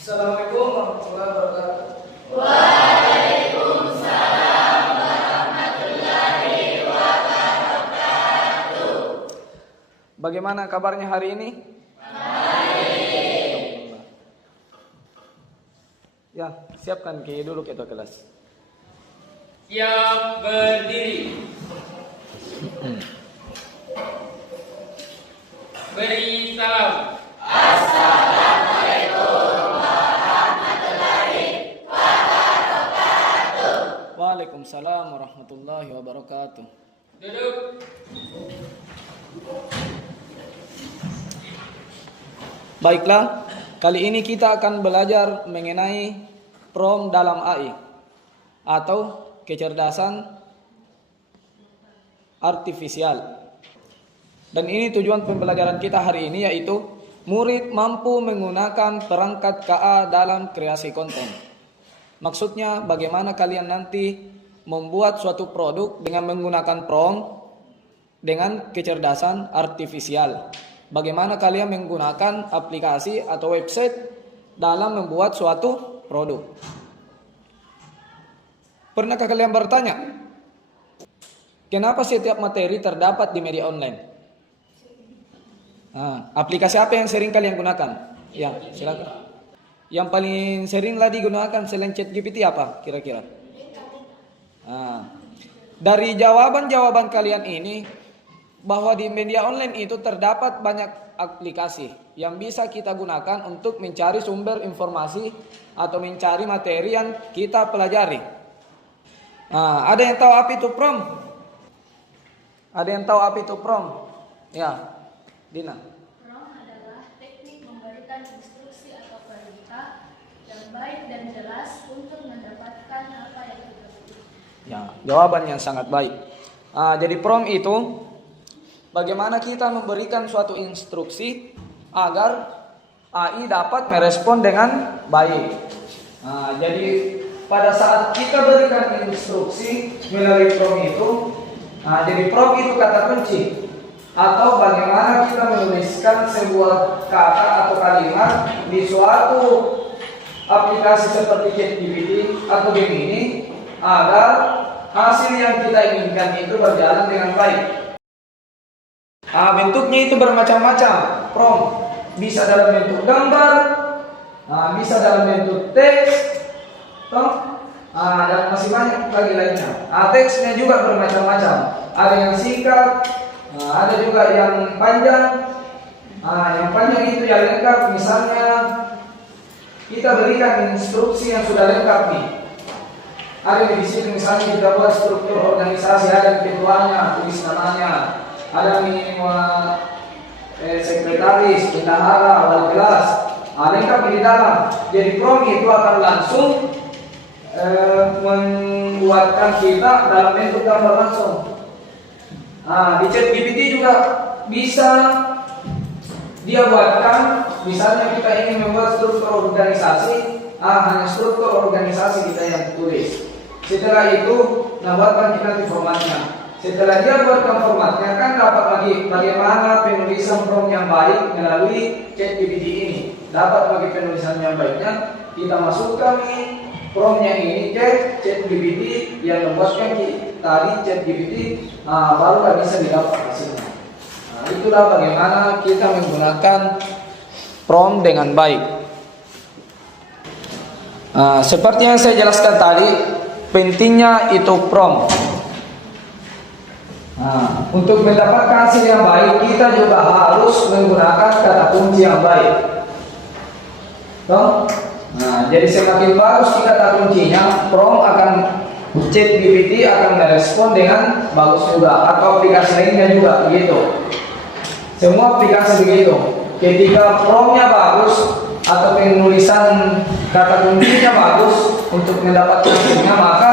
Assalamualaikum warahmatullahi wabarakatuh. Waalaikumsalam warahmatullahi wabarakatuh. Bagaimana kabarnya hari ini? Baik. Ya, siapkan dulu kita kelas. Siap berdiri. Beri salam. Assalamualaikum warahmatullahi wabarakatuh. Waalaikumsalam warahmatullahi wabarakatuh. Duduk. Baiklah, kali ini kita akan belajar mengenai PROM dalam AI atau kecerdasan artifisial. Dan ini tujuan pembelajaran kita hari ini, yaitu murid mampu menggunakan perangkat KA dalam kreasi konten. Maksudnya bagaimana kalian nanti membuat suatu produk dengan menggunakan PROM dengan kecerdasan artifisial. Bagaimana kalian menggunakan aplikasi atau website dalam membuat suatu produk. Pernahkah kalian bertanya, kenapa setiap materi terdapat di media online? Aplikasi apa yang sering kalian gunakan? Ya, silakan. Yang paling seringlah digunakan selain ChatGPT apa kira-kira? Dari jawaban-jawaban kalian ini, bahwa di media online itu terdapat banyak aplikasi yang bisa kita gunakan untuk mencari sumber informasi atau mencari materi yang kita pelajari. Ada yang tahu apa itu PROM? Ada yang tahu apa itu PROM? Ya, Dina. PROM adalah teknik memberikan instruksi atau perintah yang baik dan jelas untuk mendapatkan apa yang kita butuh. Ya, jawaban yang sangat baik. Jadi PROM itu bagaimana kita memberikan suatu instruksi agar AI dapat merespon dengan baik. Jadi pada saat kita berikan instruksi melalui PROM itu, jadi PROM itu kata kunci atau bagaimana kita menuliskan sebuah kata atau kalimat di suatu aplikasi seperti ChatGPT atau Gemini agar hasil yang kita inginkan itu berjalan dengan baik. Bentuknya itu bermacam-macam. PROM bisa dalam bentuk gambar, bisa dalam bentuk teks, dan masih banyak lagi lainnya. Teksnya juga bermacam-macam. Ada yang singkat, ada juga yang panjang. Yang panjang itu yang lengkap. Misalnya kita berikan instruksi yang sudah lengkap nih. Ada di sini misalnya kita buat struktur organisasi, ada ketuanya, tulis namanya, ada minimal sekretaris, bendahara, wali kelas, lengkap di dalam. Jadi PROM itu akan langsung membuatkan kita dalam bentuk gambar langsung. Di ChatGPT juga bisa dia buatkan, misalnya kita ingin membuat struktur organisasi, hanya struktur organisasi kita yang tulis. Setelah itu, buatkan kita di formatnya. Setelah dia buatkan formatnya, kan dapat lagi bagaimana penulisan PROM yang baik melalui ChatGPT ini. Dapat bagi penulisan yang baiknya, kita masukkan nih PROM-nya ini ke ChatGPT yang membuatkan tadi ChatGPT, barulah bisa didapat hasilnya. Itulah bagaimana kita menggunakan PROM dengan baik. Seperti yang saya jelaskan tadi, pentingnya itu PROM. Untuk mendapatkan hasil yang baik, kita juga harus menggunakan kata kunci yang baik. Jadi semakin bagus kata kuncinya, PROM akan ChatGPT akan merespon dengan bagus juga, atau aplikasi lainnya juga begitu. Semua aplikasi begitu. Ketika PROM-nya bagus atau penulisan kata kuncinya bagus untuk mendapatkan hasilnya, maka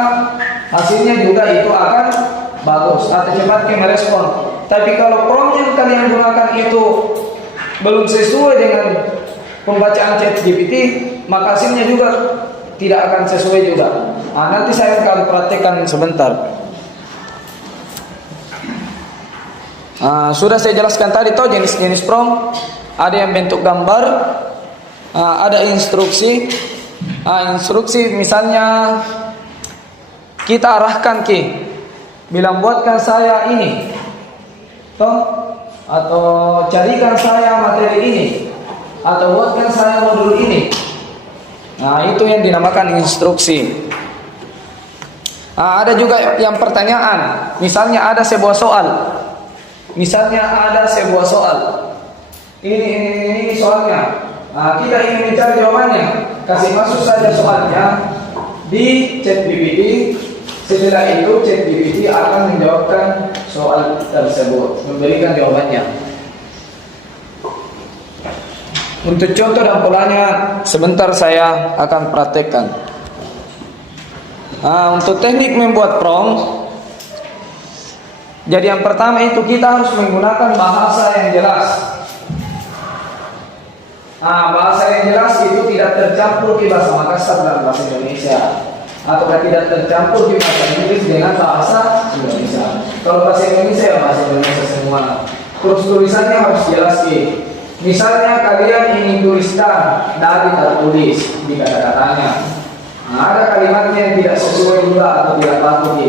hasilnya juga itu akan bagus atau cepat merespon. Tapi kalau PROM yang kalian gunakan itu belum sesuai dengan pembacaan ChatGPT, maka hasilnya juga tidak akan sesuai juga. Nanti saya akan praktekkan sebentar. Sudah saya jelaskan tadi jenis-jenis PROM. Ada yang bentuk gambar, ada instruksi. Instruksi misalnya kita arahkan bilang buatkan saya ini, atau carikan saya materi ini, atau buatkan saya modul ini. Nah, itu yang dinamakan instruksi. Ada juga yang pertanyaan. Misalnya ada sebuah soal. Ini soalnya. Kita ingin mencari jawabannya. Kasih masuk saja soalnya di ChatGPT. Setelah itu ChatGPT akan menjawabkan soal tersebut, memberikan jawabannya. Untuk contoh dan polanya sebentar saya akan praktekkan. Untuk teknik membuat prompt, jadi yang pertama itu kita harus menggunakan bahasa yang jelas. Bahasa yang jelas itu tidak tercampur di bahasa Makassar dan bahasa Indonesia, atau tidak tercampur di bahasa Inggris dengan bahasa Indonesia. Kalau bahasa Indonesia ya bahasa Indonesia semua. Terus tulisannya harus jelas Misalnya kalian ingin tuliskan dari tertulis di kata-katanya. Ada kalimatnya yang tidak sesuai juga atau tidak baku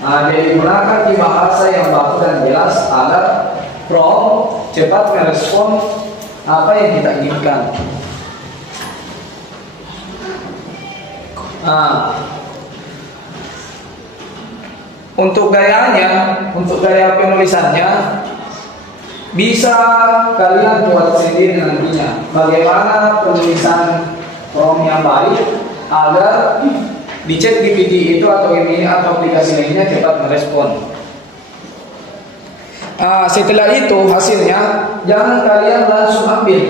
jadi gunakan di bahasa yang baku dan jelas agar prompt cepat merespon apa yang kita inginkan. Untuk gaya penulisannya bisa kalian buat sendiri nantinya. Bagaimana penulisan prompt yang baik agar di ChatGPT itu atau ini atau aplikasi lainnya cepat merespon. Setelah itu hasilnya jangan kalian langsung ambil,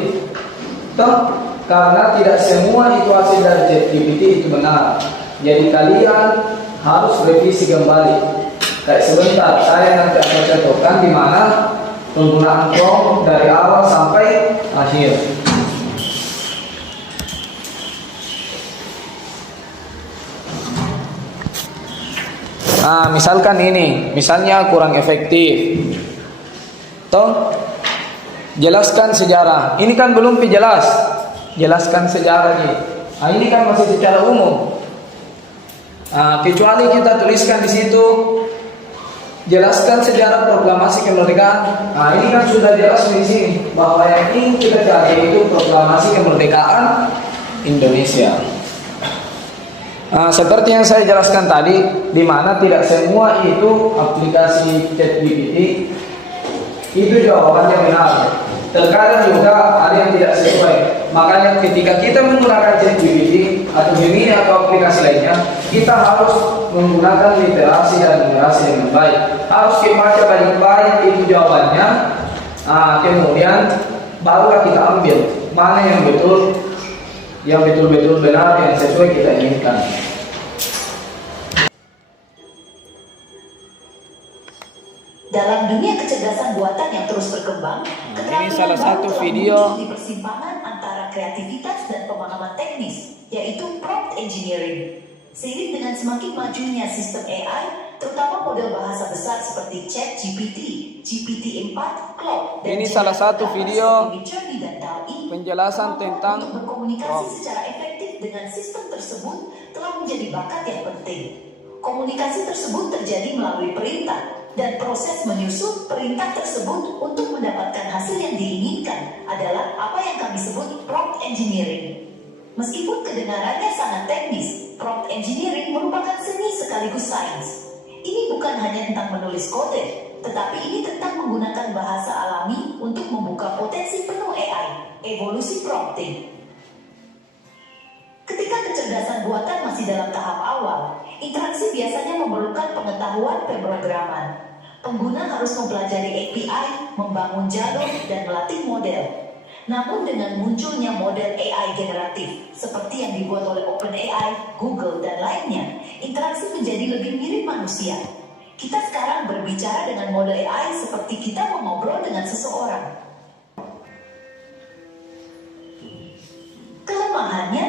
karena tidak semua itu hasil dari ChatGPT itu benar. Jadi kalian harus revisi kembali. Kayak sebentar saya nanti akan contohkan di mana penggunaan prompt dari awal sampai akhir. Misalkan misalnya kurang efektif. Jelaskan sejarah. Ini kan belum jelas. Jelaskan sejarah ini kan masih secara umum. Kecuali kita tuliskan di situ jelaskan sejarah proklamasi kemerdekaan. Ini kan sudah jelas di sini bahwa yang ingin kita cari itu proklamasi kemerdekaan Indonesia. Seperti yang saya jelaskan tadi, di mana tidak semua itu aplikasi ChatGPT itu jawabannya benar. Terkadang juga ada yang tidak sesuai. Makanya ketika kita menggunakan ChatGPT atau Gemini atau aplikasi lainnya, kita harus menggunakan literasi dan numerasi dengan baik. Harus dibaca baik-baik itu jawabannya. Kemudian barulah kita ambil mana yang betul-betul benar, yang sesuai kita inginkan. Dalam dunia kecerdasan buatan yang terus berkembang, ini salah satu video di persimpangan antara kreativitas dan pemahaman teknis, yaitu prompt engineering. Seiring dengan semakin majunya sistem AI, terutama model bahasa besar seperti ChatGPT, GPT-4, Claude, dan ini salah satu video dan DALL-E, penjelasan tentang untuk berkomunikasi secara efektif dengan sistem tersebut telah menjadi bakat yang penting. Komunikasi tersebut terjadi melalui perintah, dan proses menyusun perintah tersebut untuk mendapatkan hasil yang diinginkan adalah apa yang kami sebut prompt engineering. Meskipun kedengarannya sangat teknis, prompt engineering merupakan seni sekaligus sains. Ini bukan hanya tentang menulis kode, tetapi ini tentang menggunakan bahasa alami untuk membuka potensi penuh AI, evolusi prompting. Ketika kecerdasan buatan masih dalam tahap awal, interaksi biasanya memerlukan pengetahuan pemrograman. Pengguna harus mempelajari API, membangun jalur, dan melatih model. Namun dengan munculnya model AI generatif, seperti yang dibuat oleh OpenAI, Google, dan lainnya, interaksi menjadi lebih mirip manusia. Kita sekarang berbicara dengan model AI seperti kita mengobrol dengan seseorang. Kelemahannya,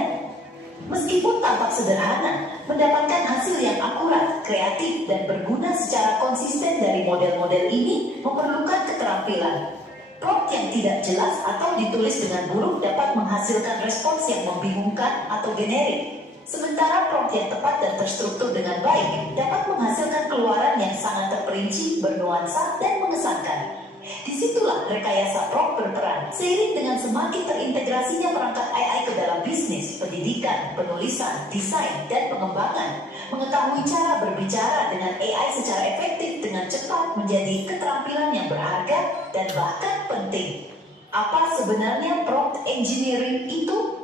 meskipun tampak sederhana, mendapatkan hasil yang akurat, kreatif, dan berguna secara konsisten dari model-model ini memerlukan keterampilan. Prompt yang tidak jelas atau ditulis dengan buruk dapat menghasilkan respons yang membingungkan atau generik. Sementara prompt yang tepat dan terstruktur dengan baik dapat menghasilkan keluaran yang sangat terperinci, bernuansa, dan mengesankan. Disitulah rekayasa prompt berperan. Seiring dengan semakin terintegrasinya perangkat AI ke dalam bisnis, pendidikan, penulisan, desain, dan pengembangan, mengetahui cara berbicara dengan AI secara efektif dengan cepat menjadi keterampilan yang berharga dan bahkan penting. Apa sebenarnya prompt engineering itu?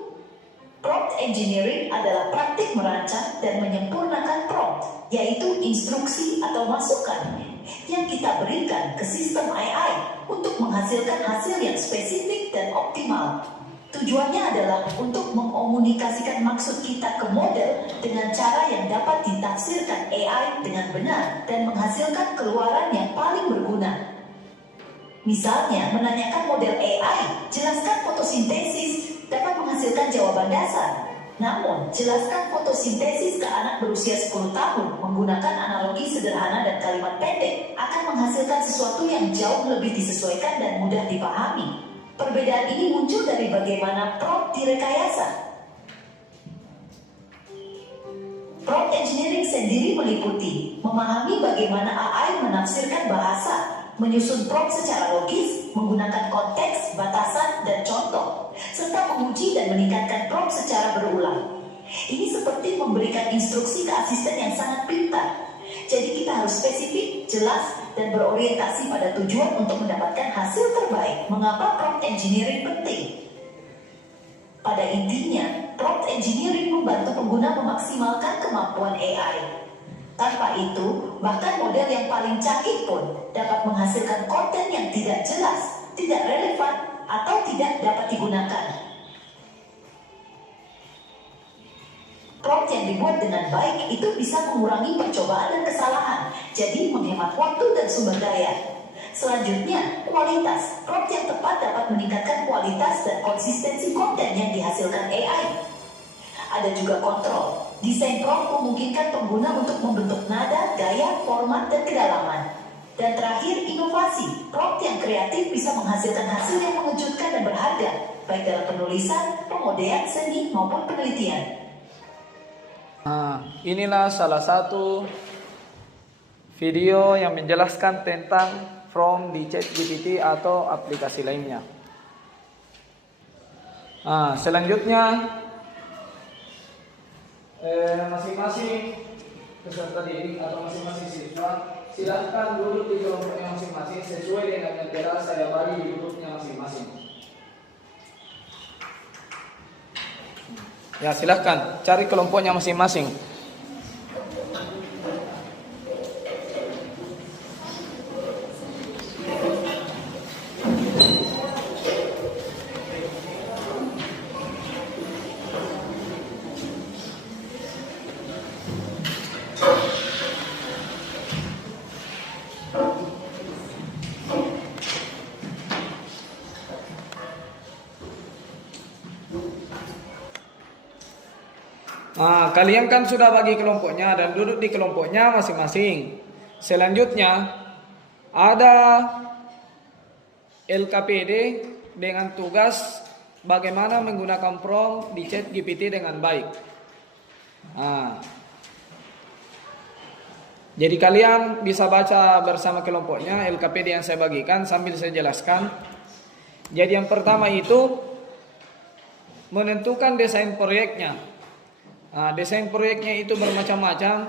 Prompt engineering adalah praktik merancang dan menyempurnakan prompt, yaitu instruksi atau masukan yang kita berikan ke sistem AI untuk menghasilkan hasil yang spesifik dan optimal. Tujuannya adalah untuk mengkomunikasikan maksud kita ke model dengan cara yang dapat ditafsirkan AI dengan benar dan menghasilkan keluaran yang paling berguna. Misalnya, menanyakan model AI, jelaskan fotosintesis, dapat menghasilkan jawaban dasar. Namun, jelaskan fotosintesis ke anak berusia 10 tahun menggunakan analogi sederhana dan kalimat pendek akan menghasilkan sesuatu yang jauh lebih disesuaikan dan mudah dipahami. Perbedaan ini muncul dari bagaimana prompt direkayasa. Prompt engineering sendiri meliputi memahami bagaimana AI menafsirkan bahasa, menyusun prompt secara logis, menggunakan konteks, batasan, dan contoh, serta menguji dan meningkatkan prompt secara berulang. Ini seperti memberikan instruksi ke asisten yang sangat pintar. Jadi kita harus spesifik, jelas, dan berorientasi pada tujuan untuk mendapatkan hasil terbaik. Mengapa prompt engineering penting? Pada intinya, prompt engineering membantu pengguna memaksimalkan kemampuan AI. Tanpa itu, bahkan model yang paling canggih pun dapat menghasilkan konten yang tidak jelas, tidak relevan, atau tidak dapat digunakan. Prompt yang dibuat dengan baik itu bisa mengurangi percobaan dan kesalahan, jadi menghemat waktu dan sumber daya. Selanjutnya, kualitas. Prompt yang tepat dapat meningkatkan kualitas dan konsistensi konten yang dihasilkan AI. Ada juga kontrol. Desain prompt memungkinkan pengguna untuk membentuk nada, gaya, format, dan kedalaman. Dan terakhir, inovasi. Prompt yang kreatif bisa menghasilkan hasil yang mengejutkan dan berharga, baik dalam penulisan, pemodean seni, maupun penelitian. Inilah salah satu video yang menjelaskan tentang prompt di ChatGPT atau aplikasi lainnya. Selanjutnya, masing-masing peserta didik atau masing-masing siswa silahkan duduk di kelompoknya masing-masing sesuai dengan yang telah saya bagi di grupnya masing-masing. Ya, silahkan cari kelompoknya masing-masing. Kalian kan sudah bagi kelompoknya dan duduk di kelompoknya masing-masing. Selanjutnya ada LKPD dengan tugas bagaimana menggunakan prompt di ChatGPT dengan baik. Jadi kalian bisa baca bersama kelompoknya LKPD yang saya bagikan sambil saya jelaskan. Jadi yang pertama itu menentukan desain proyeknya. Desain proyeknya itu bermacam-macam,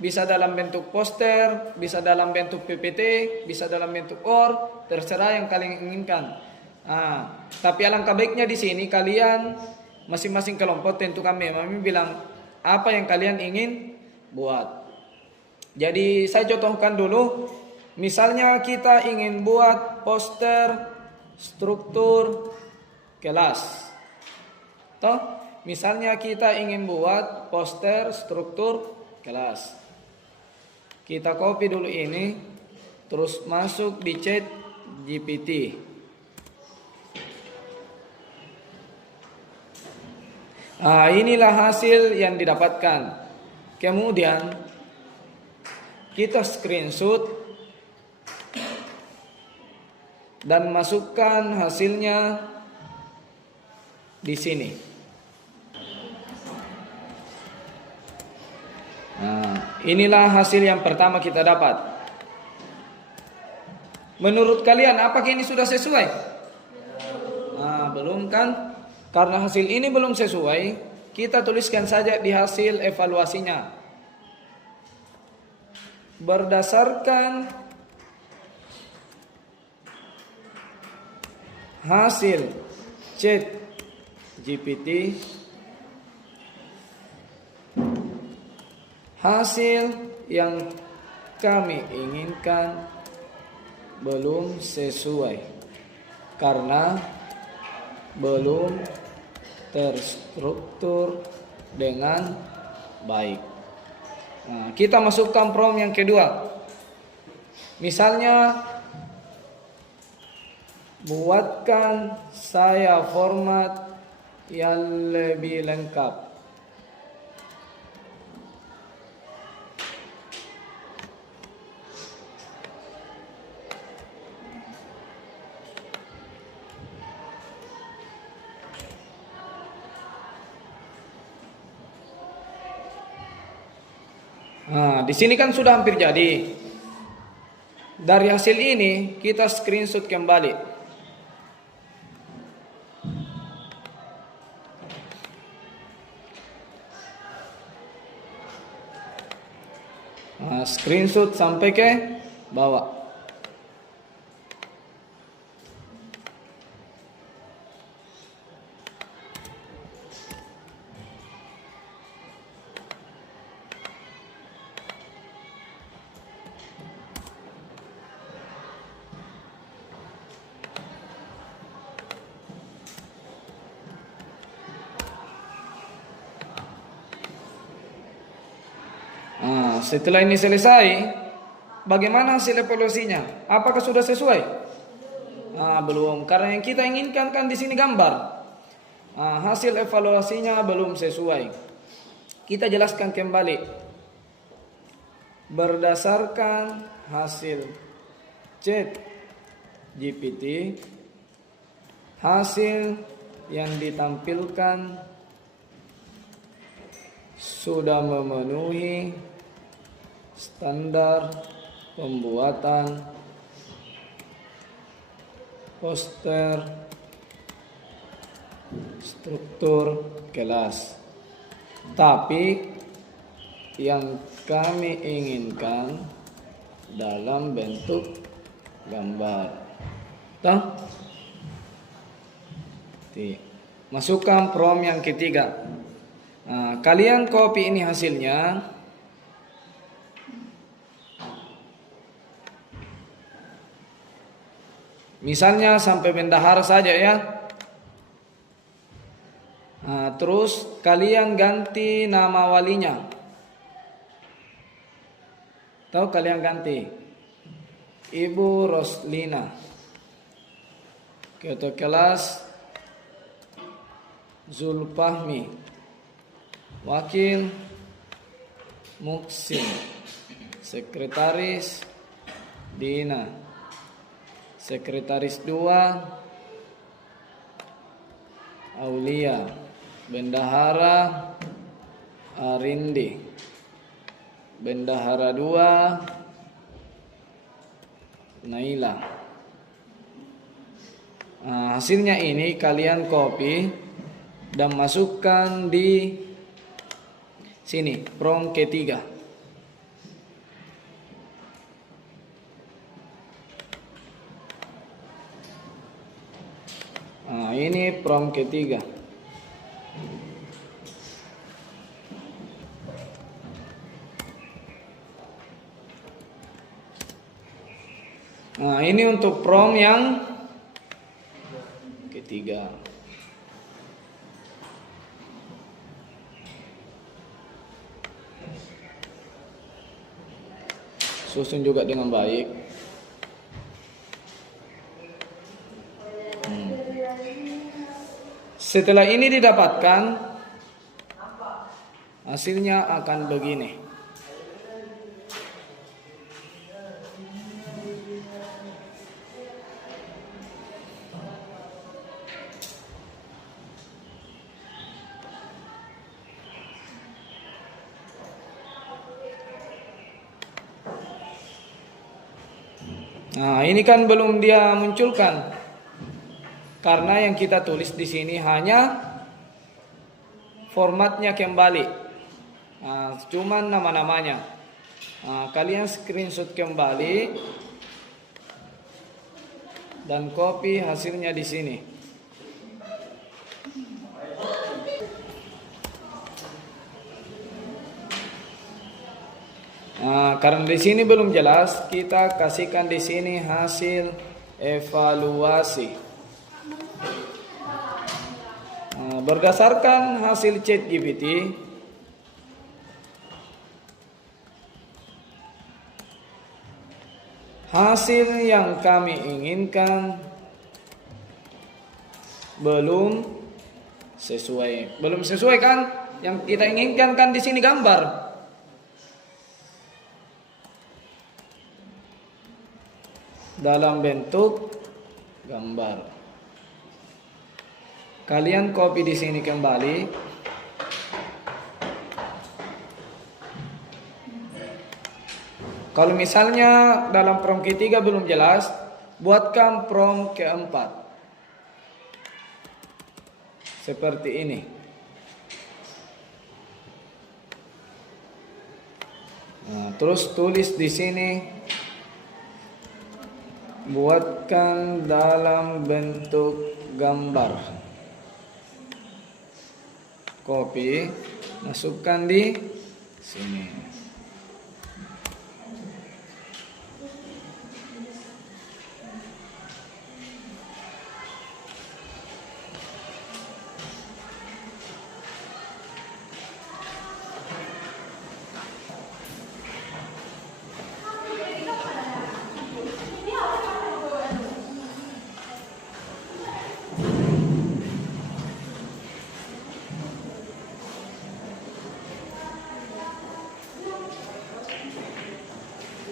bisa dalam bentuk poster, bisa dalam bentuk PPT, bisa dalam bentuk OR, terserah yang kalian inginkan. Tapi alangkah baiknya di sini kalian masing-masing kelompok tentukan memang bilang apa yang kalian ingin buat. Jadi saya contohkan dulu, misalnya kita ingin buat poster struktur kelas. Misalnya kita ingin buat poster struktur kelas. Kita copy dulu ini, terus masuk di ChatGPT. Inilah hasil yang didapatkan. Kemudian kita screenshot dan masukkan hasilnya di sini. Nah, inilah hasil yang pertama kita dapat. Menurut kalian apakah ini sudah sesuai? Nah, belum kan? Karena hasil ini belum sesuai, kita tuliskan saja di hasil evaluasinya. Berdasarkan hasil ChatGPT, hasil yang kami inginkan belum sesuai karena belum terstruktur dengan baik. Nah, kita masukkan prompt yang kedua. Misalnya, buatkan saya format yang lebih lengkap. Nah, di sini kan sudah hampir jadi. Dari hasil ini kita screenshot kembali. Nah, screenshot sampai ke bawah. Setelah ini selesai, bagaimana hasil evaluasinya? Apakah sudah sesuai? Belum, karena yang kita inginkan kan di sini gambar. Hasil evaluasinya belum sesuai. Kita jelaskan kembali. Berdasarkan hasil ChatGPT, hasil yang ditampilkan sudah memenuhi standar pembuatan poster struktur kelas, tapi yang kami inginkan dalam bentuk gambar. Masukkan prompt yang ketiga. Kalian copy ini hasilnya. Misalnya sampai bendahara saja ya. Terus kalian ganti nama walinya. Kalian ganti Ibu Roslina. Ketua kelas Zulfahmi. Wakil Muksin. Sekretaris Dina. Sekretaris 2 Aulia. Bendahara Arindi. Bendahara 2 Naila. Hasilnya ini kalian copy dan masukkan di sini, prompt ketiga. Ini prompt ketiga. Ini untuk prompt yang ketiga. Susun juga dengan baik. Setelah ini didapatkan, hasilnya akan begini. Nah, ini kan belum dia munculkan. Karena yang kita tulis di sini hanya formatnya kembali. Nah, cuman nama-namanya. Nah, kalian screenshot kembali dan copy hasilnya di sini. Nah, karena di sini belum jelas, kita kasihkan di sini hasil evaluasi. Nah, berdasarkan hasil ChatGPT, hasil yang kami inginkan belum sesuai. Belum sesuai kan? Yang kita inginkan kan di sini gambar. Dalam bentuk gambar. Kalian copy di sini kembali. Kalau misalnya dalam prompt ketiga belum jelas, buatkan prompt keempat. Seperti ini. Nah, terus tulis di sini, buatkan dalam bentuk gambar. Copy, masukkan di sini.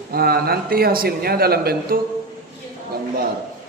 Nah, nanti hasilnya dalam bentuk gambar.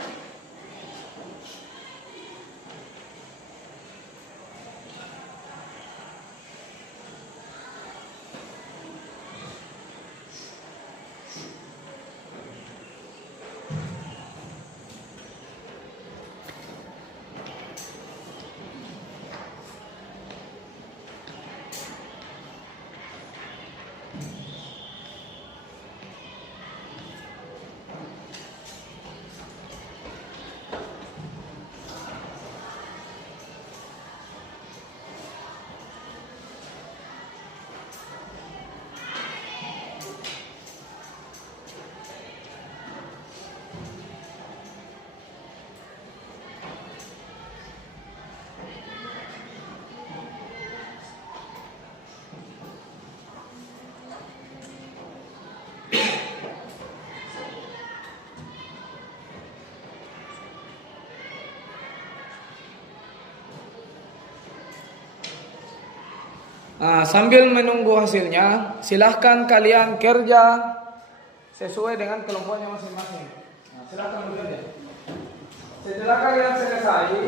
Nah, sambil menunggu hasilnya, silahkan kalian kerja sesuai dengan kelompoknya masing-masing. Nah, silahkan bekerja. Setelah kalian selesai,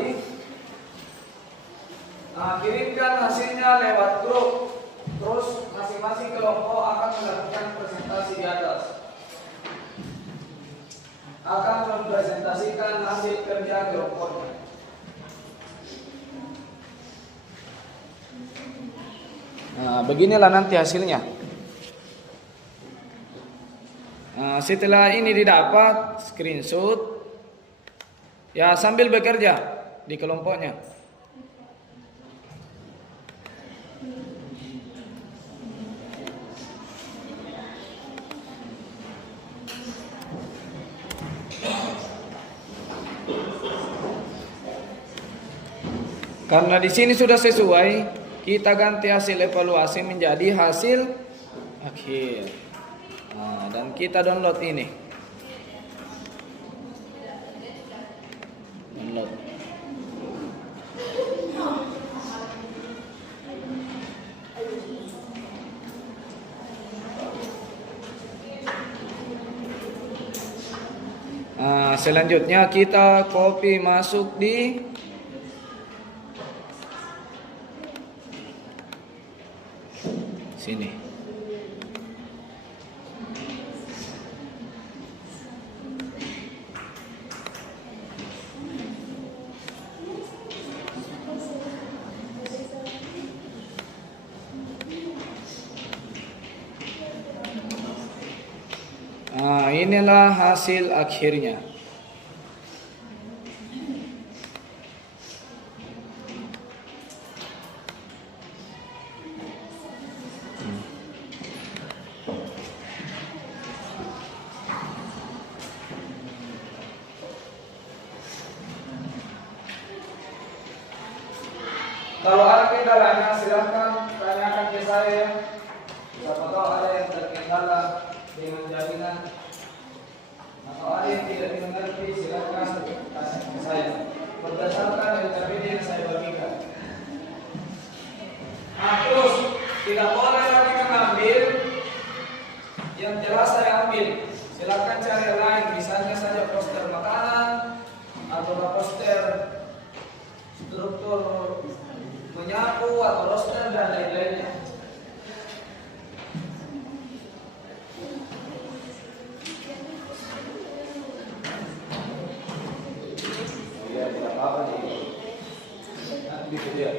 kirimkan hasilnya lewat grup. Terus masing-masing kelompok akan melakukan presentasi di atas. Akan mempresentasikan hasil kerja kelompoknya. Nah, beginilah nanti hasilnya. Nah, setelah ini didapat screenshot, ya sambil bekerja di kelompoknya. Karena di sini sudah sesuai, kita ganti hasil evaluasi menjadi hasil akhir. Nah, dan kita download ini. Download. Nah, selanjutnya kita copy masuk di sini. inilah hasil akhirnya. Kalau ada kendalanya silahkan tanyakan ke saya. Siapa tahu ada yang terkendala dengan jaringan atau ada yang tidak mengerti, silahkan kasih ke saya berdasarkan LKPD yang saya bagikan. Nah, terus tidak boleh lagi mengambil yang jelas saya ambil. Silahkan cari yang lain, misalnya saja poster makanan atau poster struktur menyapu atau roster dan lain-lainnya. Ya, tidak apa-apa nih. Nanti dia.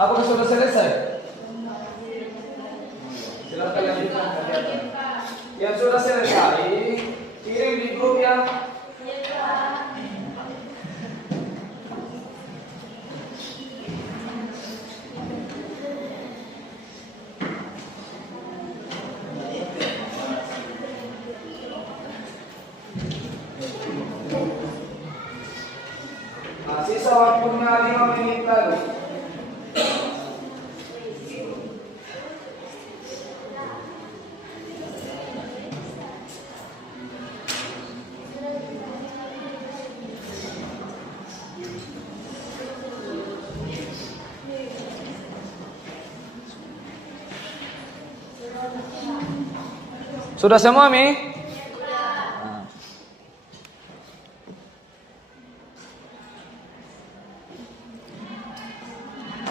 Apakah sudah selesai? Silakan lanjutkan kegiatan. Yang sudah selesai, kirim di grup ya. Nah, sisa waktunya 5 menit lagi. Sudah semua, Mi? Nah.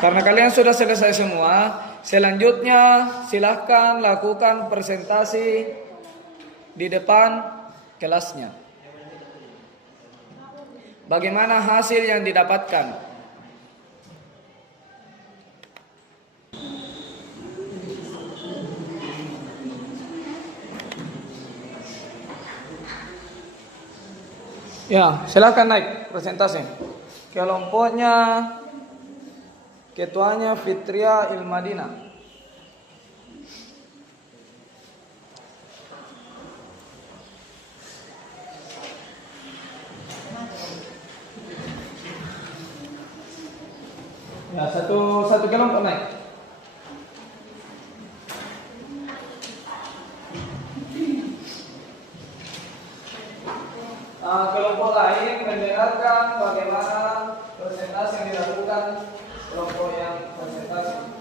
Karena kalian sudah selesai semua, selanjutnya silahkan lakukan presentasi di depan kelasnya. Bagaimana hasil yang didapatkan? Ya, silahkan naik presentasi. Kelompoknya, ketuanya Fitria Ilmadina. satu kelompok naik. Kelompok lain mendengarkan bagaimana presentasi yang dilakukan kelompok yang presentasi.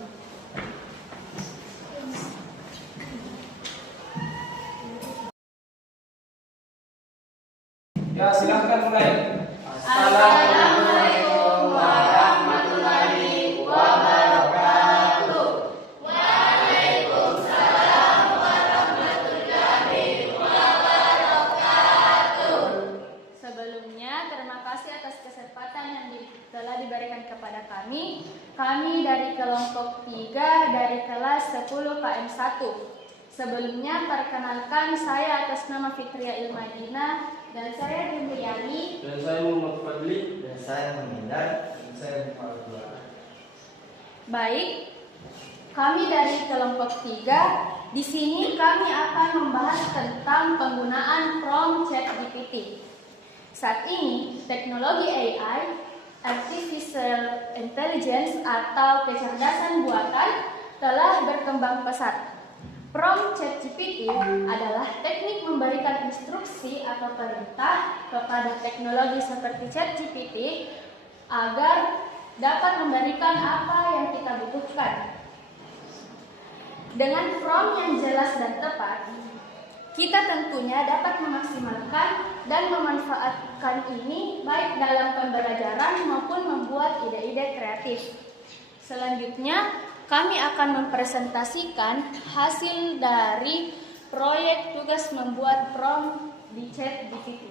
Ya, silahkan mulai. Assalamualaikum warahmatullahi wabarakatuh. Waalaikumsalam warahmatullahi wabarakatuh. Sebelumnya, terima kasih atas kesempatan yang telah diberikan kepada kami. Kami dari kelompok 3 dari kelas 10 KM1. Sebelumnya, perkenalkan saya atas nama Fikria Ilmadina dan saya Dimriani. Dan saya Muhammad Fadli. Dan saya Menghindar. Dan saya Muhammad. Baik, kami dari kelompok 3. Di sini kami akan membahas tentang penggunaan prompt ChatGPT. Saat ini, teknologi AI, Artificial Intelligence atau kecerdasan buatan telah berkembang pesat. Prompt ChatGPT adalah teknik memberikan instruksi atau perintah kepada teknologi seperti ChatGPT agar dapat memberikan apa yang kita butuhkan. Dengan prompt yang jelas dan tepat, kita tentunya dapat memaksimalkan dan memanfaatkan ini baik dalam pembelajaran maupun membuat ide-ide kreatif. Selanjutnya, kami akan mempresentasikan hasil dari proyek tugas membuat prompt di ChatGPT.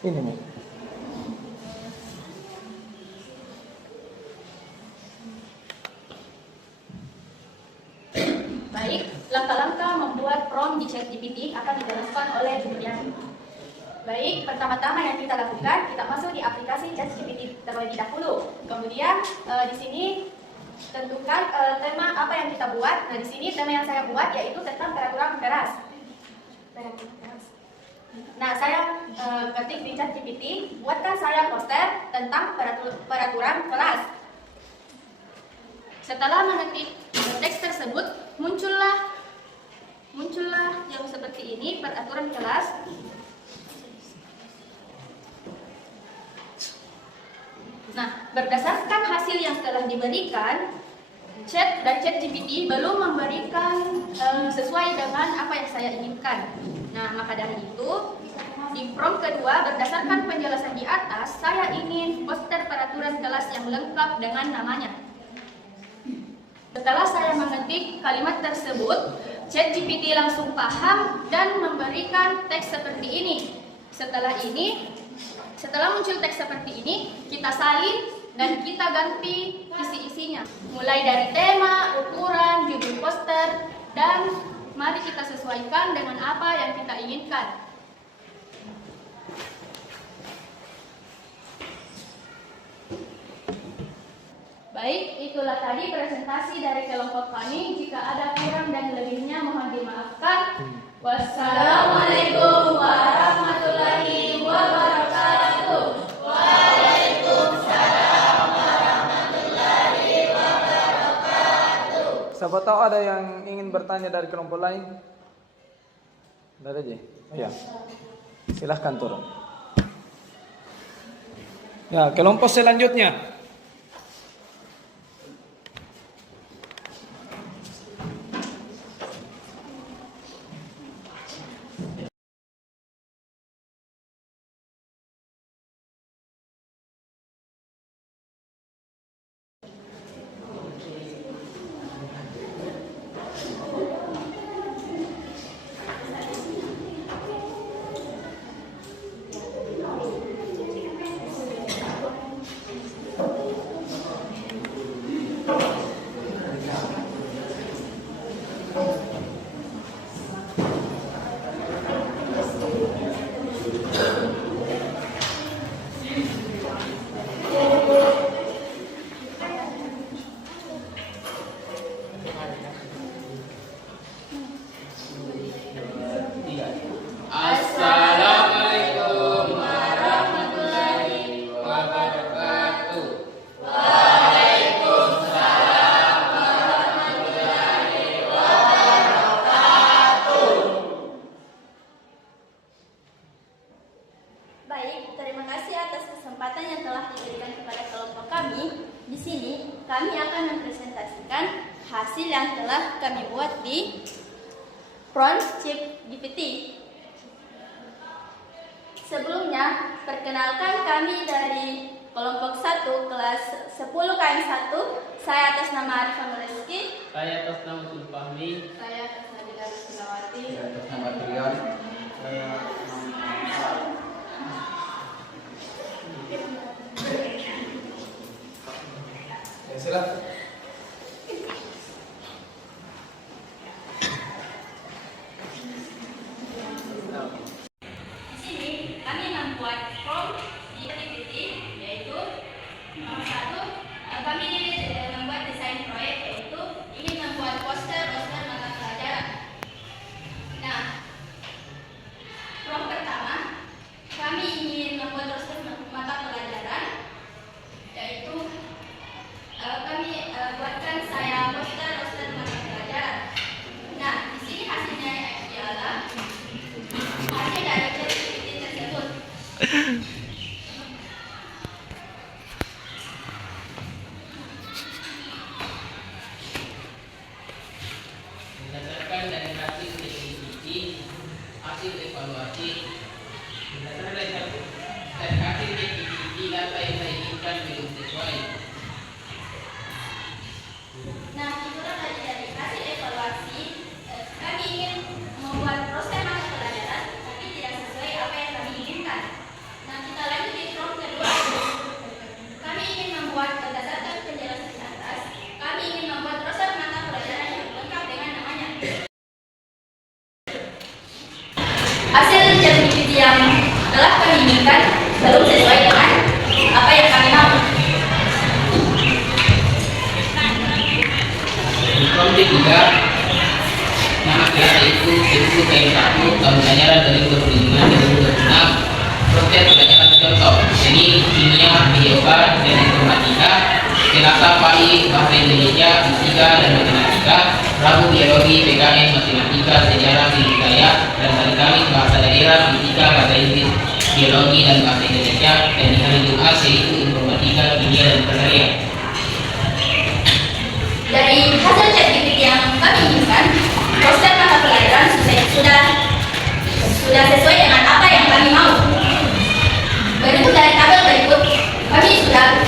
Ini nih. Baik, langkah-langkah membuat prompt di ChatGPT akan dijelaskan oleh Julian. Baik, pertama-tama yang kita lakukan, kita masuk di aplikasi ChatGPT terlebih dahulu. Kemudian di sini tentukan tema apa yang kita buat. Nah, di sini tema yang saya buat yaitu tentang peraturan kelas. Nah, saya ketik di ChatGPT, buatkan saya poster tentang peraturan kelas. Setelah mengetik teks tersebut, muncullah yang seperti ini, peraturan kelas. Nah, berdasarkan hasil yang telah diberikan, ChatGPT belum memberikan sesuai dengan apa yang saya inginkan. Nah, maka dari itu, di prompt kedua, berdasarkan penjelasan di atas, saya ingin poster peraturan kelas yang lengkap dengan namanya. Setelah saya mengetik kalimat tersebut, ChatGPT langsung paham dan memberikan teks seperti ini. Setelah muncul teks seperti ini, kita salin dan kita ganti isi-isinya. Mulai dari tema, ukuran, judul poster, dan mari kita sesuaikan dengan apa yang kita inginkan. Baik, itulah tadi presentasi dari kelompok kami. Jika ada kurang dan lebihnya mohon dimaafkan. Wassalamualaikum warahmatullahi wabarakatuh. Waalaikumsalam warahmatullahi wabarakatuh. Siapa tahu ada yang ingin bertanya dari kelompok lain? Ada aja? Ya. Silahkan turun. Ya, kelompok selanjutnya. terima kasih atas kesempatan yang telah diberikan kepada kelompok kami. Di sini, kami akan mempresentasikan hasil yang telah kami buat di Prompt ChatGPT. Sebelumnya, perkenalkan kami dari kelompok 1 kelas 10 KM1. Saya atas nama Arifan Reski. Saya atas nama Sulfahmi. Saya atas nama Silawati. Atas nama Trian. Silakan. Di sini kami membuat prompt di ChatGPT, yaitu nomor 1, kami ingin membuat desain proyek, yaitu ingin membuat poster mata pelajaran. Nah, prompt pertama, kami ingin membuat poster mata pelajaran, yaitu kami buatkan saya poster mata pelajaran. Nah, di sini hasilnya ialah hasil dari ChatGPT tersebut. Berdasarkan dari hasil ChatGPT, hasil evaluasi, berdasarkan dari hasil ChatGPT, data yang saya inginkan belum sesuai. Nah, itulah tadi dari hasil evaluasi. Kami ingin membuat proses mata pelajaran, tapi tidak sesuai apa yang kami inginkan. Nah, kita lanjut di prompt kedua. Kami ingin membuat berdasarkan penjelasan di atas. Kami ingin membuat proses mata pelajaran yang lengkap dengan namanya. Hasil ChatGPT yang telah kami inginkan belum sesuai dengan apa yang kami mau. Di prompt ketiga, nama kelas itu KM1 tahun pelajaran 2005-2026. Proses pelajaran contoh, jadi kimia, biologi, dan informatika, Selasa pagi bahasa Indonesia, fisika dan matematika, Rabu biologi, PKN, matematika, sejarah, budaya, dan hari Kamis bahasa daerah, fisika, bahasa Inggris, biologi dan bahasa Indonesia, dan di hari Jumat yaitu informatika, kimia dan pertanian. Dari hasil ChatGPT yang kami inginkan, poster mata pelajaran sudah sesuai dengan apa yang kami mau. Berikut dari tabel berikut, kami sudah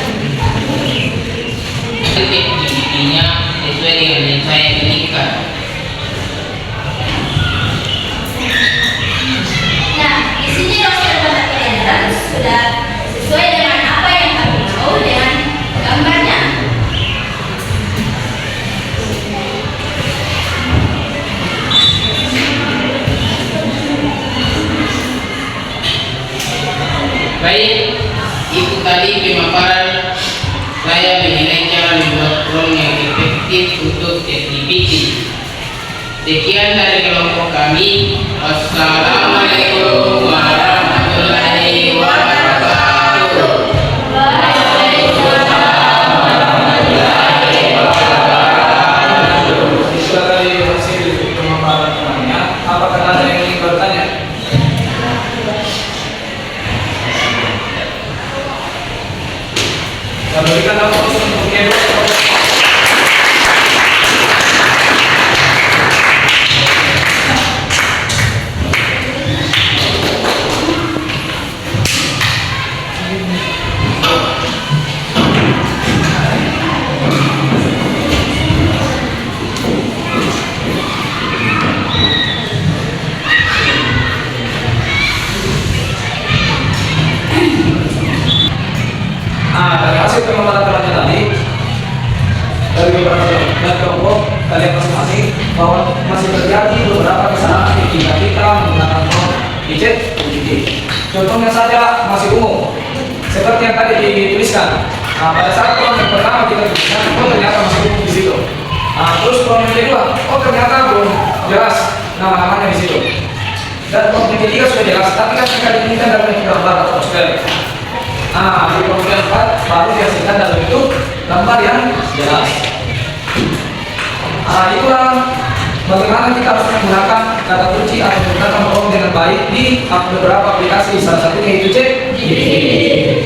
ChatGPT-nya sesuai dengan yang saya inginkan. Nah, di sini poster mata pelajaran sudah sesuai dengan apa yang kami mau dengan gambarnya. Baik, itu tadi pemaparan saya mengenai cara membuat prompt yang efektif untuk ChatGPT. Sekian dari kelompok kami. Wassalamualaikum warahmatullahi wabarakatuh. Itu tadi hasil pemaparan temannya. Apakah ada yang ingin bertanya? Saya berikan aplaus untuk Edo. Dari hasil pemaparan temannya tadi, dari beberapa kelompok kalian masing-masing bahwa masih terjadi beberapa kesalahan ketika kita menggunakan prompt di ChatGPT. Contohnya saja masih umum, seperti yang tadi dituliskan. Pada saat prompt yang pertama kita tuliskan, ternyata masih umum di situ. Terus prompt yang kedua, ternyata belum jelas nama-namanya di situ. Dan prompt yang ketiga sudah jelas, tapi kan kita diinginkan dalam bentuk gambar atau poster. Di prompt yang keempat baru dihasilkan dalam bentuk gambar yang jelas. Itulah bagaimana kita harus menggunakan kata kunci atau menggunakan prompt dengan baik di beberapa aplikasi, salah satunya itu ChatGPT.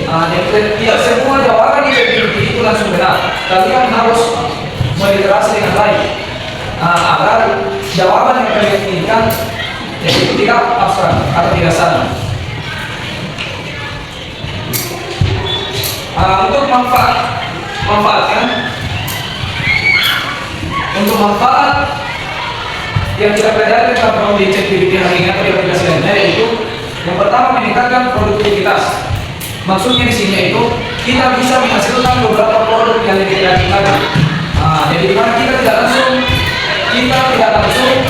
Dan tidak semua jawaban di ChatGPT itu langsung benar. Kalian harus meliterasi dengan baik agar jawaban yang kalian inginkan tidak abstrak atau tidak salah. Untuk manfaat yang kita pelajari tentang prompt di ChatGPT hari ini atau di aplikasi lainnya, yaitu yang pertama meningkatkan produktivitas. Maksudnya di sini yaitu kita bisa menghasilkan beberapa produk yang lebih kreatif lagi. Jadi dimana kita tidak langsung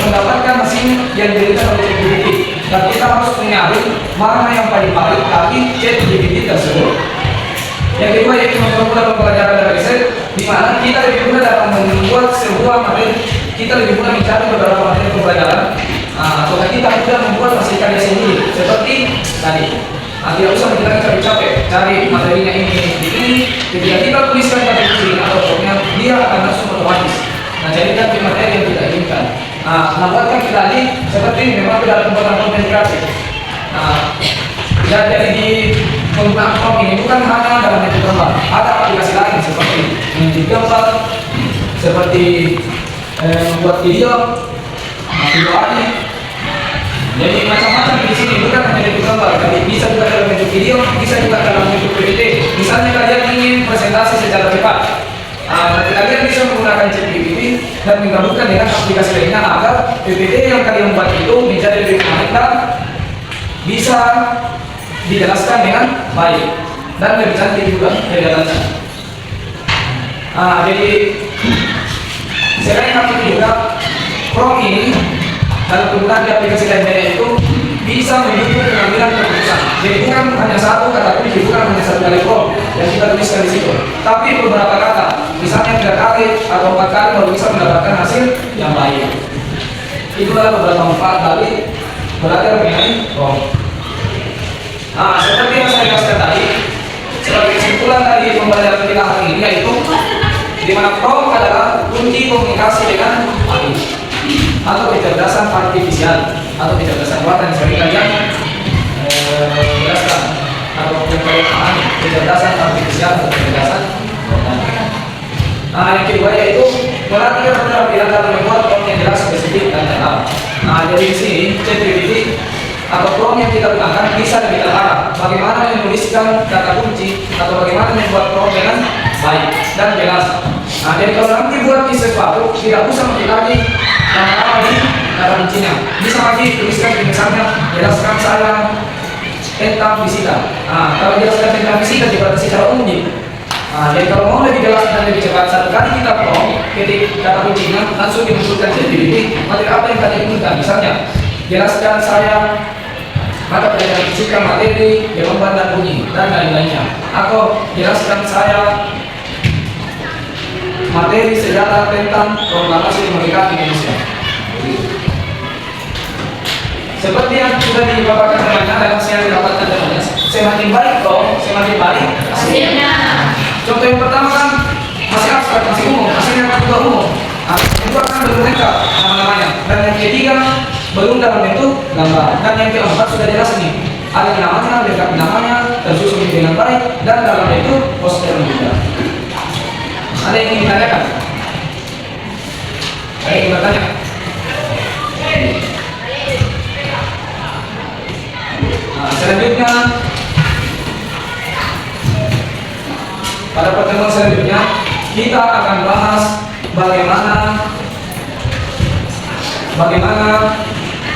mendapatkan hasil yang diberikan oleh ChatGPT, dan kita harus menyaring mana yang paling baik dari ChatGPT tersebut. Yang kedua yaitu mempermudah pembelajaran dan riset, di mana kita lebih mudah dalam membuat sebuah materi, kita lebih mudah mencari beberapa materi pembelajaran, atau kita mudah membuat hasil karya sendiri seperti tadi. Tidak usah kita capek-capek cari materinya ini. Ketika kita tuliskan pada kunci atau prompt-nya, dia akan langsung otomatis jadikan materi yang kita inginkan. Menambahkan kita tadi seperti ini memang dalam pembuatan konten kreatif. Jadi di penggunaan prompt ini bukan hanya dalam bentuk gambar, ada aplikasi lain seperti mengedit gambar, seperti membuat video ini. Jadi macam-macam di sini, bukan hanya bentuk gambar, tapi bisa juga dalam bentuk video, bisa juga dalam bentuk PPT. Misalnya kalian ingin presentasi secara cepat, nanti kalian bisa menggunakan ChatGPT dan menggabungkan dengan aplikasi lainnya agar PPT yang kalian buat itu menjadi lebih menarik dan bisa dijelaskan dengan baik dan lebih cantik juga kelihatannya. Jadi selain itu juga prompt ini dalam penggunaan di aplikasi lainnya itu bisa mendukung pengambilan keputusan. Jadi bukan hanya satu kata kunci, bukan hanya satu kali prompt yang kita tuliskan di situ, tapi beberapa kata, misalnya 3 kali atau 4 kali baru bisa mendapatkan hasil yang baik. Itu adalah beberapa manfaat dari belajar mengenai prompt. Seperti yang saya jelaskan tadi, sebagai kesimpulan dari pembelajaran kita hari ini, yaitu di mana prompt adalah kunci komunikasi dengan AI atau kecerdasan artifisial atau kecerdasan buatan seperti kalian jelaskan, atau yang kalian pahami, kecerdasan artifisial atau kecerdasan buatan. Yang kedua yaitu melatih keterampilan dalam membuat prompt yang jelas, spesifik dan tepat. Jadi di sini ChatGPT atau prompt yang kita gunakan bisa lebih terarah bagaimana menuliskan kata kunci atau bagaimana membuat prompt dengan baik dan jelas. Jadi kalau nanti buat sesuatu tidak usah mesti lagi nama di kata kuncinya, bisa lagi tuliskan misalnya jelaskan saya tentang fisika. Kalau jelaskan tentang fisika dibatasi secara umum. Jadi kalau mau lebih jelas dan lebih cepat, satu kali kita prompt ketik kata kuncinya langsung dimasukkan ChatGPT materi apa yang kalian inginkan. Misalnya jelaskan saya mata pelajaran fisika materi jawaban dan bunyi dan lain-lainnya, atau jelaskan saya materi sejarah tentang proklamasi kemerdekaan Indonesia. Seperti yang sudah dipaparkan temannya dan saya dapatkan temannya, semakin baik semakin baik hasilnya. Contoh yang pertama kan masih abstrak, masih umum, hasilnya kan juga umum. Itu akan belum lengkap nama-namanya. Dan yang ketiga belum dalam bentuk gambar. Dan yang keempat sudah jelas nih, ada namanya, lengkap namanya, tersusun dengan baik dan dalam bentuk poster juga. Ada yang ingin ditanyakan? Ada yang bertanya? Selanjutnya, pada pertemuan selanjutnya kita akan bahas bagaimana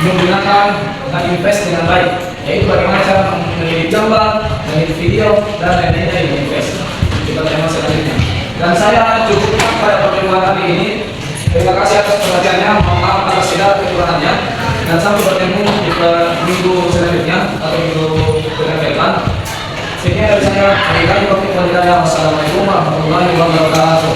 menggunakan dan invest dengan baik, yaitu bagaimana cara mengedit gambar, mengedit video dan lain-lainnya di invest. Kita tema selanjutnya. Dan saya cukupkan pada pertemuan kali ini. Terima kasih atas perhatiannya, mohon maaf atas segala kekurangannya, dan sampai bertemu di minggu selanjutnya atau minggu depan. Sekian dari saya. Wassalamualaikum warahmatullahi wabarakatuh.